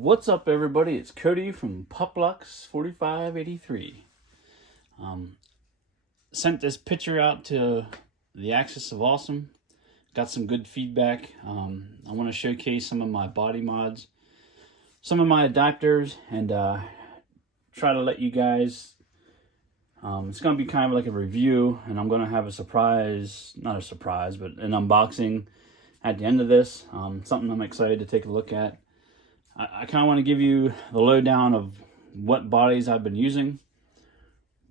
What's up, everybody? It's Cody from Puplux4583. Sent this picture out to the Axis of Awesome. Got some good feedback. I want to showcase some of my body mods, some of my adapters, and try to let you guys. It's going to be kind of like a review, and I'm going to have a surprise, not a surprise, but an unboxing at the end of this. Something I'm excited to take a look at. I kind of want to give you the lowdown of what bodies I've been using,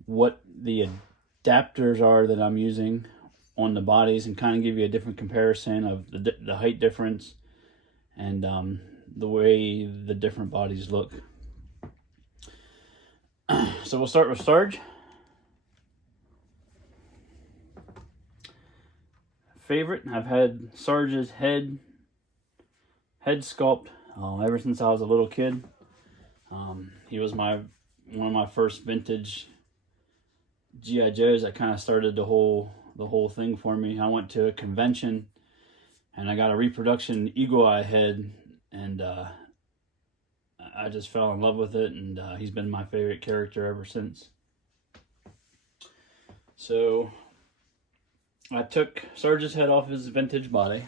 what the adapters are that I'm using on the bodies, and kind of give you a different comparison of the height difference and the way the different bodies look. So we'll start with Sarge. Favorite, I've had Sarge's head sculpt ever since I was a little kid. He was one of my first vintage G.I. Joes that kind of started the whole thing for me. I went to a convention and I got a reproduction eagle eye head, and I just fell in love with it, and he's been my favorite character ever since. So I took Sarge's head off his vintage body.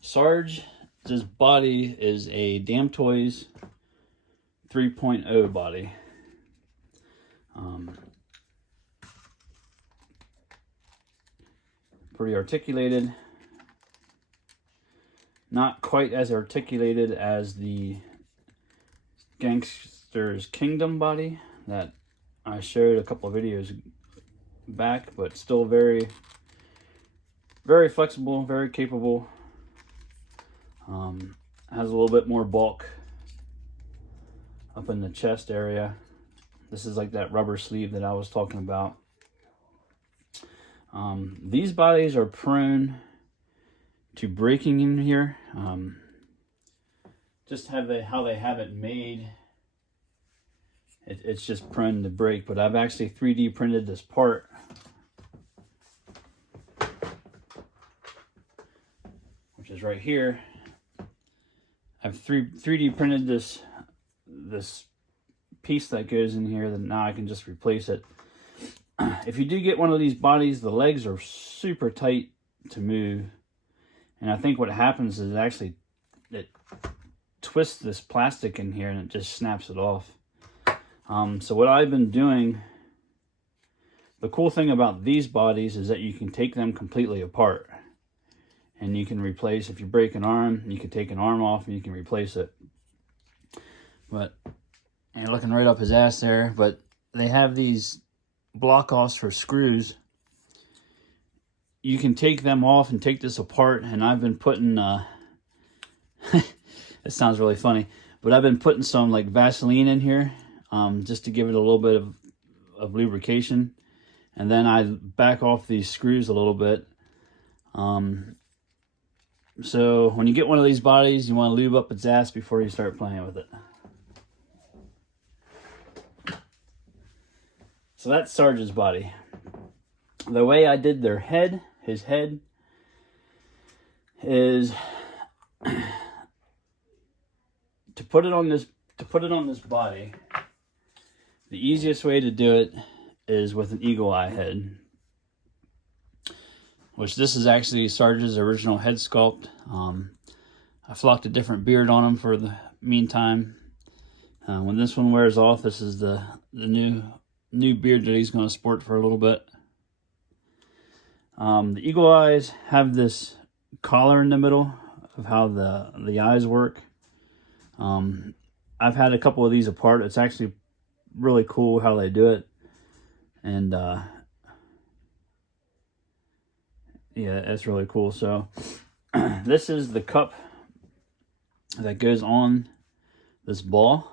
Sarge's body is a Damn Toys 3.0 body. Pretty articulated. Not quite as articulated as the Gangsters Kingdom body that I showed a couple of videos back, but still very, very flexible, very capable. Has a little bit more bulk up in the chest area. This is like that rubber sleeve that I was talking about. These bodies are prone to breaking in here. Just how they have it made, it's just prone to break. But I've actually 3D printed this part, which is right here. I've 3D printed this piece that goes in here, then now I can just replace it. If you do get one of these bodies, the legs are super tight to move, and I think what happens is it twists this plastic in here and it just snaps it off. So what I've been doing, the cool thing about these bodies is that you can take them completely apart. And you can replace, if you break an arm, you can take an arm off and you can replace it. But, and looking right up his ass there, but they have these block-offs for screws. You can take them off and take this apart, and I've been putting, it sounds really funny, but I've been putting some like Vaseline in here, just to give it a little bit of lubrication. And then I back off these screws a little bit. So when you get one of these bodies, you want to lube up its ass before you start playing with it. So that's Sarge's body. The way I did his head is to put it on this body. The easiest way to do it is with an eagle eye head, which this is actually Sarge's original head sculpt. I flocked a different beard on him for the meantime. When this one wears off, this is the new beard that he's going to sport for a little bit. The eagle eyes have this collar in the middle of how the eyes work. I've had a couple of these apart. It's actually really cool how they do it. And yeah, that's really cool. So this is the cup that goes on this ball.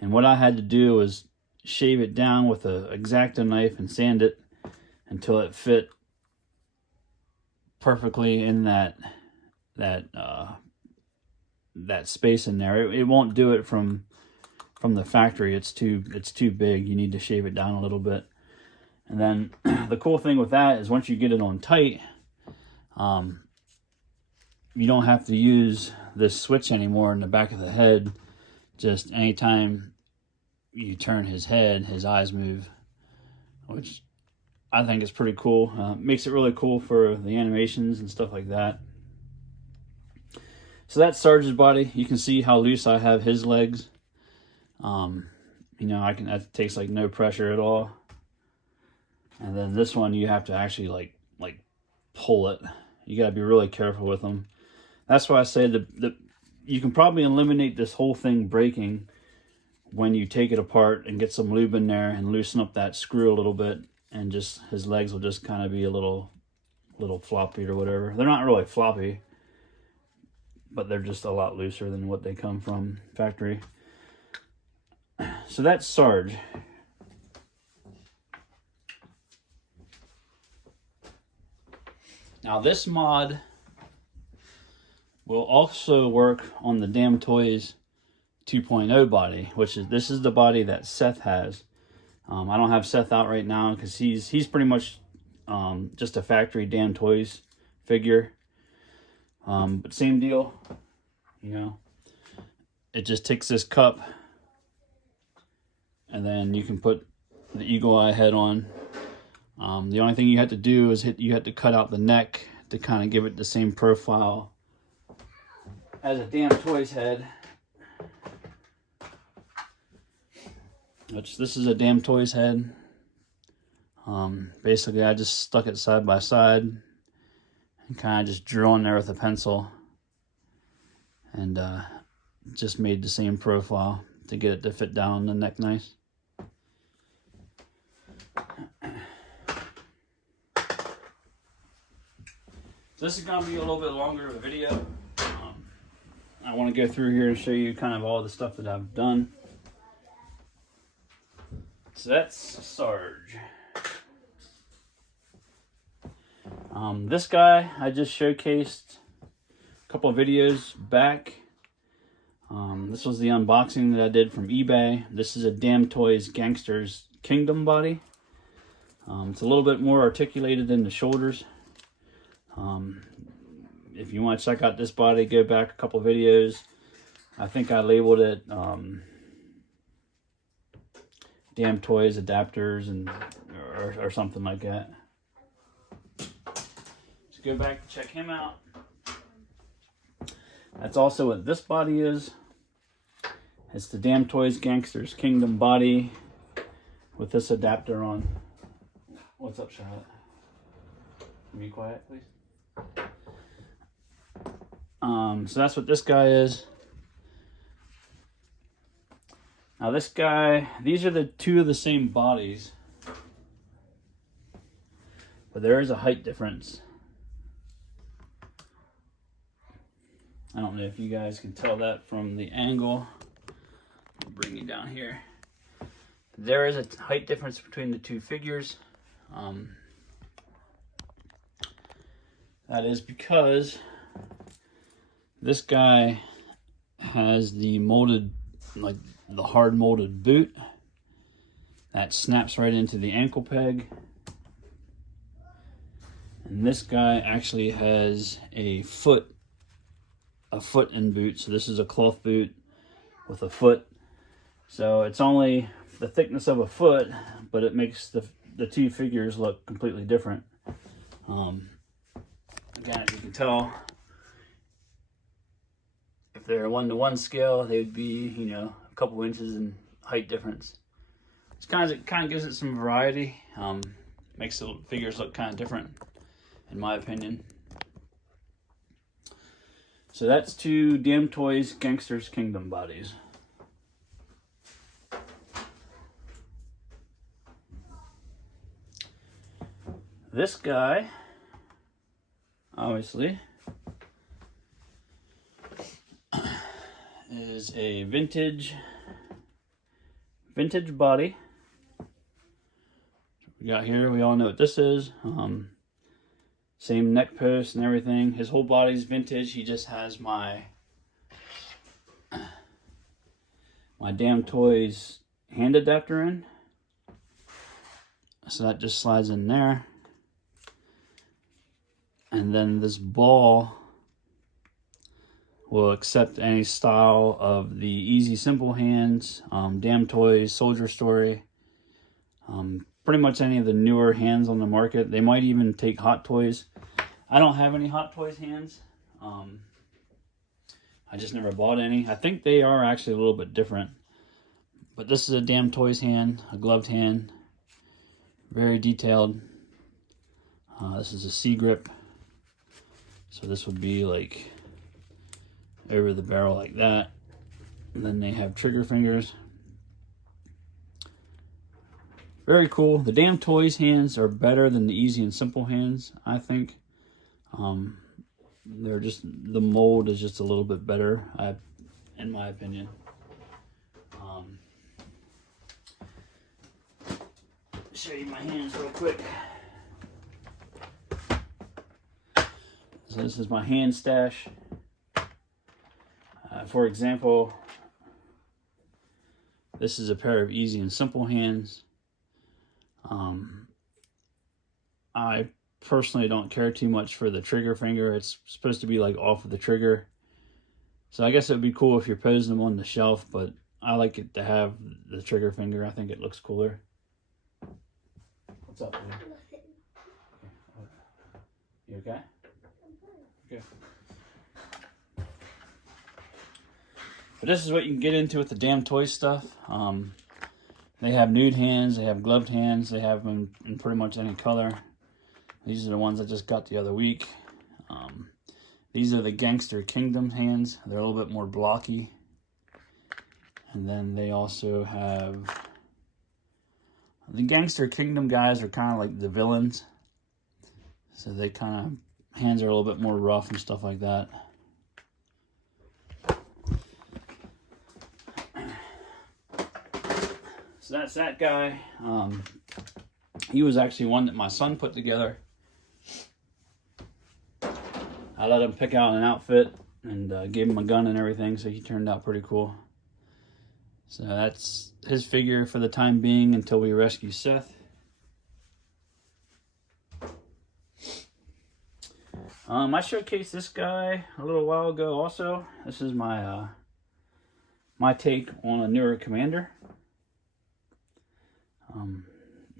And what I had to do was shave it down with an X-Acto knife and sand it until it fit perfectly in that space in there. It won't do it from the factory. It's too big. You need to shave it down a little bit. And then the cool thing with that is once you get it on tight, You don't have to use this switch anymore in the back of the head. Just anytime you turn his head, his eyes move, which I think is pretty cool. Makes it really cool for the animations and stuff like that. So that's Sarge's body. You can see how loose I have his legs. You know, that takes like no pressure at all. And then this one, you have to actually like pull it. You got to be really careful with them. That's why I say you can probably eliminate this whole thing breaking when you take it apart and get some lube in there and loosen up that screw a little bit, and just his legs will just kind of be a little floppy or whatever. They're not really floppy, but they're just a lot looser than what they come from factory. So that's Sarge. Now this mod will also work on the Damn Toys 2.0 body, this is the body that Seth has. I don't have Seth out right now because he's pretty much just a factory Damn Toys figure. But same deal, you know. It just takes this cup, and then you can put the eagle eye head on. The only thing you have to do is you have to cut out the neck to kind of give it the same profile as a Damn Toys head. Which this is a Damn Toys head. Basically I just stuck it side by side and kind of just drew on there with a pencil, and just made the same profile to get it to fit down the neck nice. So this is going to be a little bit longer of a video. I want to go through here and show you kind of all the stuff that I've done. So that's Sarge. This guy I just showcased a couple of videos back. This was the unboxing that I did from eBay. This is a Damn Toys Gangsters Kingdom body. It's a little bit more articulated in the shoulders. If you want to check out this body, go back a couple videos. I think I labeled it Damn Toys adapters or something like that. So go back and check him out. That's also what this body is. It's the Damn Toys Gangsters Kingdom body with this adapter on. What's up, Charlotte? Can you be quiet, please? So that's what this guy is. Now this guy, these are the two of the same bodies, but there is a height difference. I don't know if you guys can tell that from the angle. I'll bring you down here. There is a height difference between the two figures. That is because this guy has the molded, like the hard molded boot that snaps right into the ankle peg. And this guy actually has a foot in boot. So this is a cloth boot with a foot. So it's only the thickness of a foot, but it makes the two figures look completely different. Again, as you can tell, if they're 1-to-1 scale, they would be, you know, a couple inches in height difference. It kind of gives it some variety. Makes the figures look kind of different, in my opinion. So that's two Damn Toys Gangsters Kingdom bodies. This guy, obviously, is a vintage body. We got here, we all know what this is. Same neck post and everything. His whole body's vintage. He just has my Damn Toys hand adapter in. So that just slides in there. And And then this ball will accept any style of the Easy Simple hands, Damn Toys, Soldier Story, pretty much any of the newer hands on the market. They might even take Hot Toys. I don't have any Hot Toys hands. I just never bought any. I think they are actually a little bit different. But this is a Damn Toys hand, a gloved hand. Very detailed. This is a C-grip. So this would be like over the barrel like that. And then they have trigger fingers. Very cool. The Damn Toys hands are better than the Easy and Simple hands, I think. They're just, the mold is just a little bit better, in my opinion. Show you my hands real quick. So this is my hand stash. For example, this is a pair of Easy and Simple hands. I personally don't care too much for the trigger finger. It's supposed to be like off of the trigger. So I guess it would be cool if you're posing them on the shelf, but I like it to have the trigger finger. I think it looks cooler. What's up, man? You okay? Okay. But this is what you can get into with the Damn Toys stuff. They have nude hands, they have gloved hands, they have them in pretty much any color. These are the ones I just got the other week. These are the Gangsters Kingdom hands. They're a little bit more blocky. And then they also have... The Gangsters Kingdom guys are kind of like the villains. So they kind of... Hands are a little bit more rough and stuff like that. So that's that guy. He was actually one that my son put together. I let him pick out an outfit and gave him a gun and everything, so he turned out pretty cool. So that's his figure for the time being until we rescue Seth. I showcased this guy a little while ago also. This is my my take on a newer commander.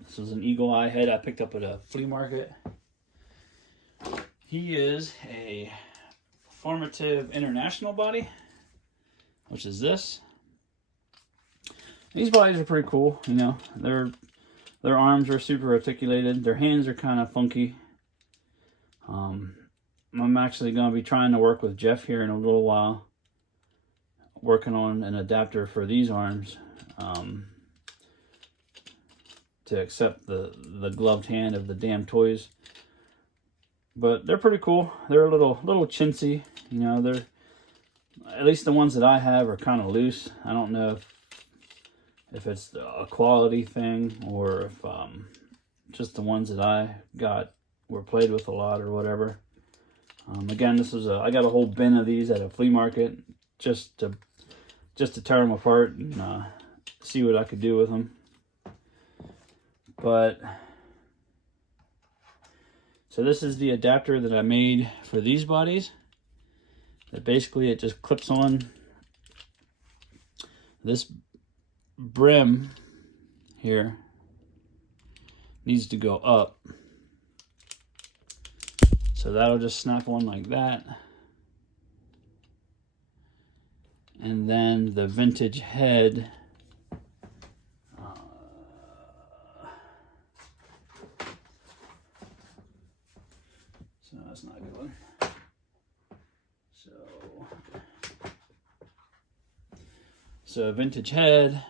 This is an Eagle Eye head I picked up at a flea market. He is a Formative International body, which is this. These bodies are pretty cool, you know. Their arms are super articulated. Their hands are kind of funky. I'm actually going to be trying to work with Jeff here in a little while, working on an adapter for these arms to accept the gloved hand of the Damn Toys. But they're pretty cool. They're a little chintzy, you know. They're, at least the ones that I have are kind of loose. I don't know if it's a quality thing or if just the ones that I got were played with a lot or whatever. Again, this is I got a whole bin of these at a flea market just to tear them apart and see what I could do with them. But so this is the adapter that I made for these bodies. That basically it just clips on. This brim here needs to go up. So that'll just snap on like that. And then the vintage head so that's not a good one. So vintage head,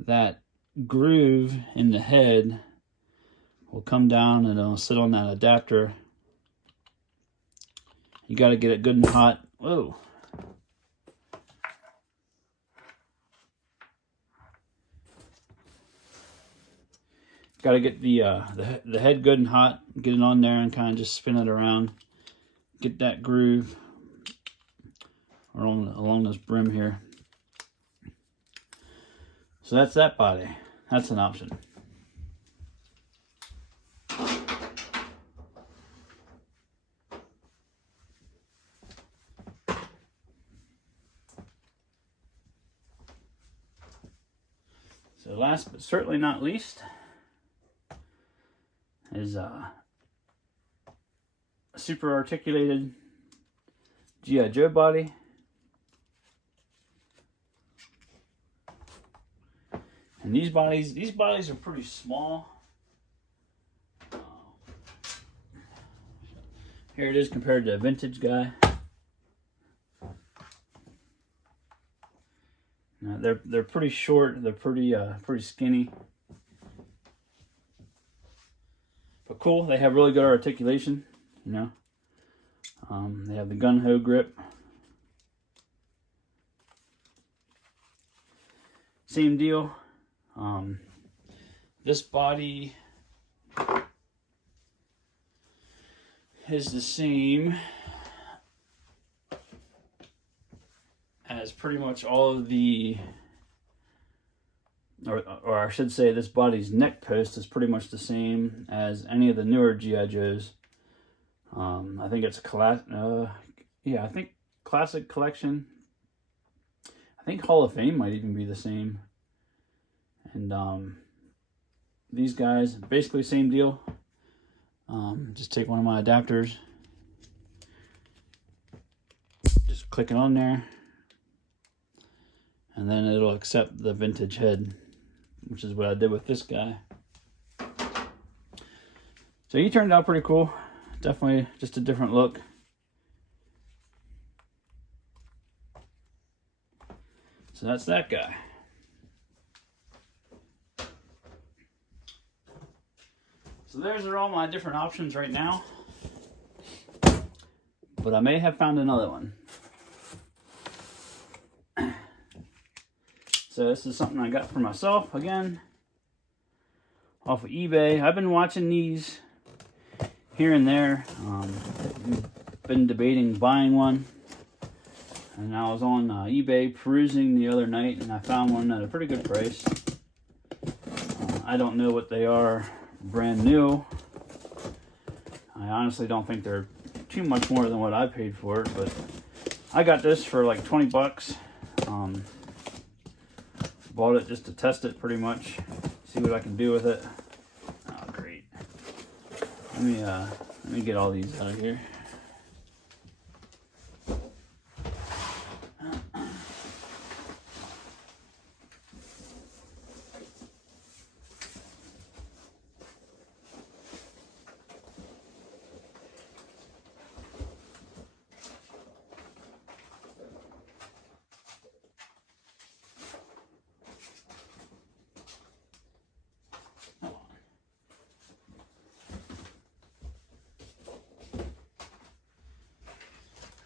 that groove in the head will come down and it'll sit on that adapter. You got to get it good and hot. Whoa. Got to get the head good and hot. Get it on there and kind of just spin it around. Get that groove along this brim here. So that's that body. That's an option. So last but certainly not least is a super articulated G.I. Joe body. And these bodies are pretty small. Here it is compared to a vintage guy. Now they're pretty short. They're pretty skinny. But cool. They have really good articulation. You know. They have the gun-ho grip. Same deal. This body is the same as pretty much all of the, or I should say this body's neck post is pretty much the same as any of the newer G.I. Joes. I think it's I think Classic Collection. I think Hall of Fame might even be the same. And these guys, basically same deal. Just take one of my adapters, just click it on there, and then it'll accept the vintage head, which is what I did with this guy. So he turned out pretty cool. Definitely just a different look. So that's that guy. So there's all my different options right now. But I may have found another one. So this is something I got for myself again, off of eBay. I've been watching these here and there. Been debating buying one. And I was on eBay perusing the other night, and I found one at a pretty good price. I don't know what they are brand new. I honestly don't think they're too much more than what I paid for it, but I got this for like 20 bucks. Bought it just to test it pretty much, see what I can do with it. Oh, great. Let me get all these out of here.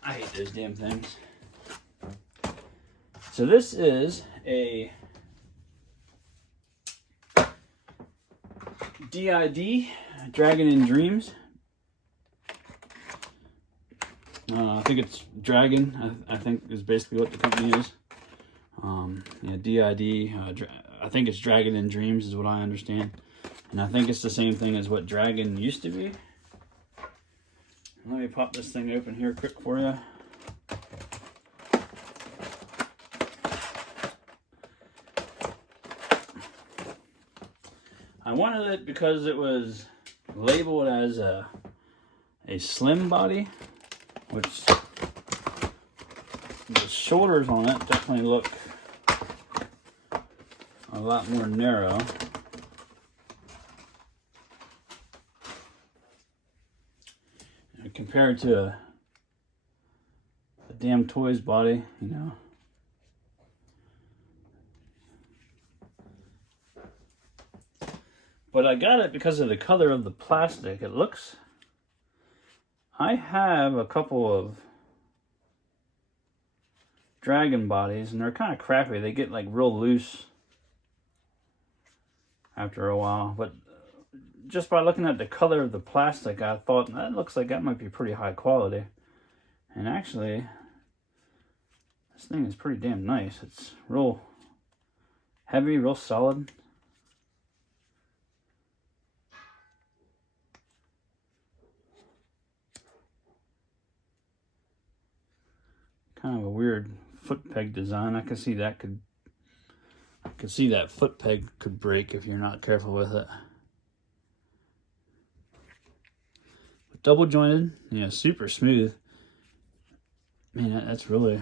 I hate those damn things. So this is a DID, Dragon in Dreams. I think it's Dragon, I think is basically what the company is. Yeah, DID, I think it's Dragon in Dreams is what I understand. And I think it's the same thing as what Dragon used to be. Let me pop this thing open here quick for you. I wanted it because it was labeled as a slim body, which the shoulders on it definitely look a lot more narrow. Compared to a damn toy's body, you know. But I got it because of the color of the plastic. It looks... I have a couple of Dragon bodies, and they're kind of crappy. They get like real loose after a while. But just by looking at the color of the plastic, I thought that looks like that might be pretty high quality. And actually, this thing is pretty damn nice. It's real heavy, real solid. Kind of a weird foot peg design. I can see that could can see that foot peg could break if you're not careful with it. But double jointed, yeah, super smooth. Man, that's really...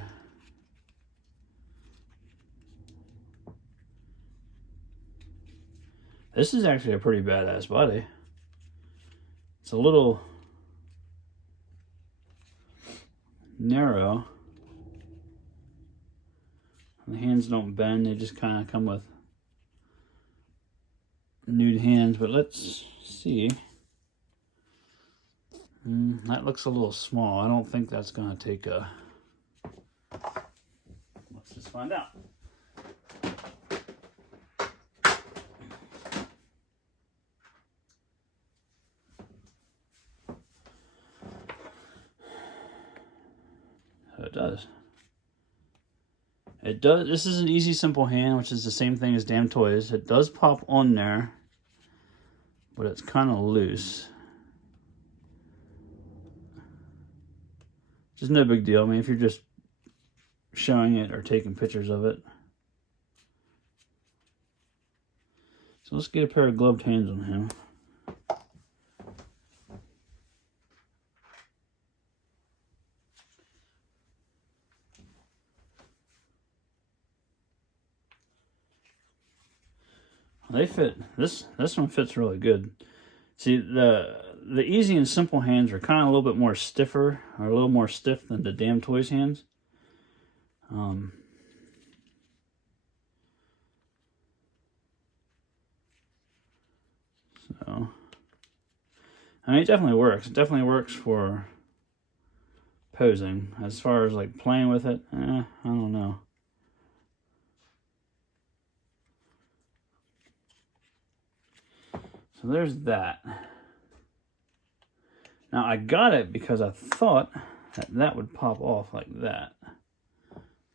This is actually a pretty badass body. It's a little narrow. The hands don't bend, they just kind of come with nude hands, but let's see. That looks a little small. I don't think that's going to take a... Let's just find out. So it does. It does. This is an easy, simple hand, which is the same thing as Damn Toys. It does pop on there, but it's kind of loose. Which is no big deal. I mean, if you're just showing it or taking pictures of it. So let's get a pair of gloved hands on him. They fit. This one fits really good. See, the easy and simple hands are kind of a little bit more stiffer, or a little more stiff than the Damn Toys hands. So, I mean, it definitely works. It definitely works for posing. As far as like playing with it, I don't know. So there's that. Now I got it because I thought that would pop off like that.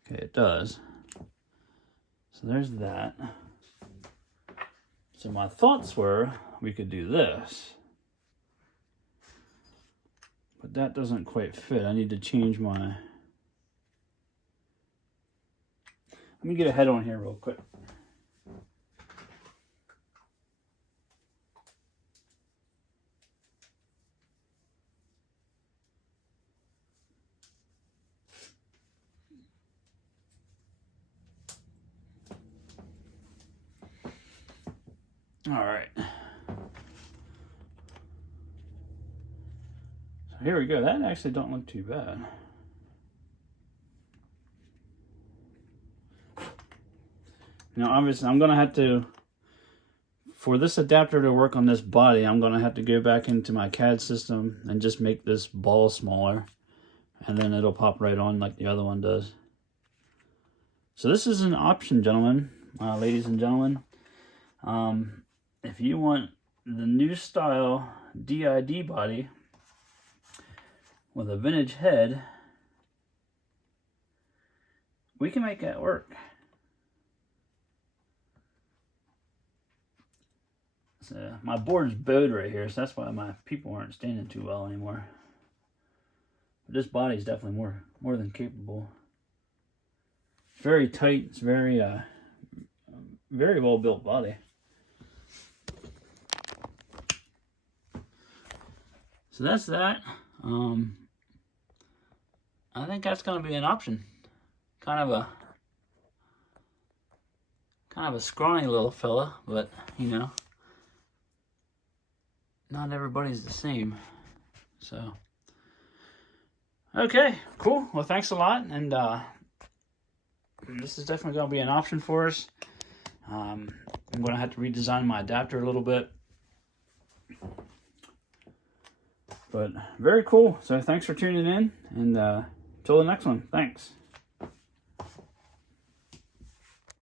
Okay, it does. So there's that. So my thoughts were we could do this. But that doesn't quite fit. I need to change my... Let me get a head on here real quick. All right. So here we go. That actually don't look too bad. Now, obviously, I'm going to have to, for this adapter to work on this body, I'm going to have to go back into my CAD system and just make this ball smaller. And then it'll pop right on like the other one does. So this is an option, gentlemen, ladies and gentlemen. If you want the new style DID body with a vintage head, we can make that work. So my board's bowed right here, so that's why my people aren't standing too well anymore. But this body is definitely more than capable. It's very tight. It's very very well built body. So that's that. I think that's going to be an option. Kind of a scrawny little fella, but you know, not everybody's the same. So, okay, cool. Well, thanks a lot, and this is definitely going to be an option for us. I'm going to have to redesign my adapter a little bit. But very cool. So thanks for tuning in, and till the next one. Thanks.